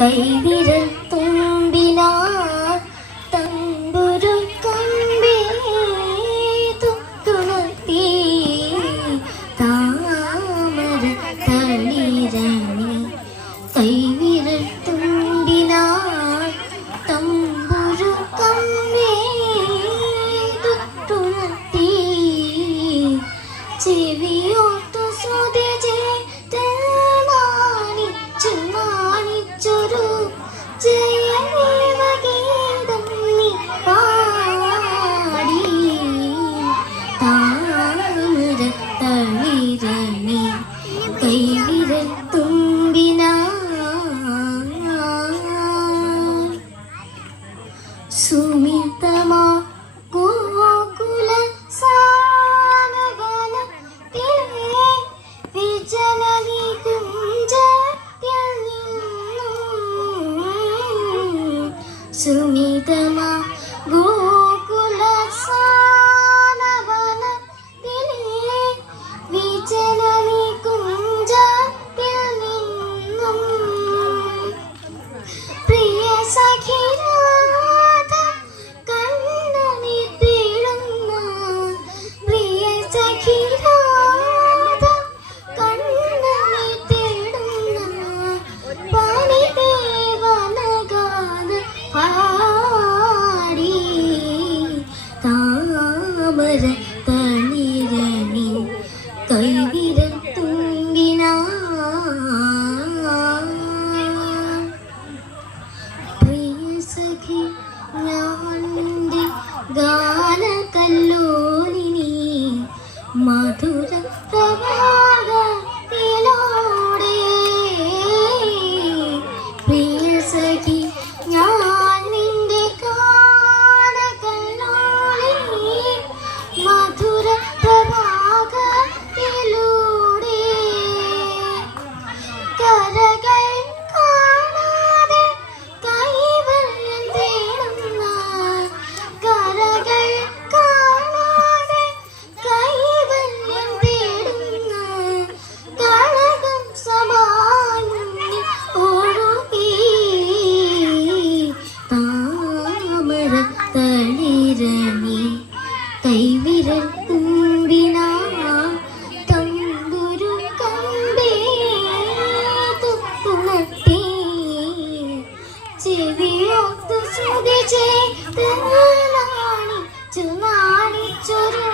കൈവിരൽ തുമ്പിലാ. sumida. കരത്തണിരണി കൈവിരൽ തുമ്പിന പ്രിയ സഖി ഞാൻ ഗാ നിറഞ്ഞി കൈവിരൽ കുമ്പിനാ തമ്പുരു കമ്പേ തുപ്പുണത്തേ ചെവിയൊത്തു സ്മൃതി ചേർത്ത് നാണിച്ചു നാണിച്ചൊരു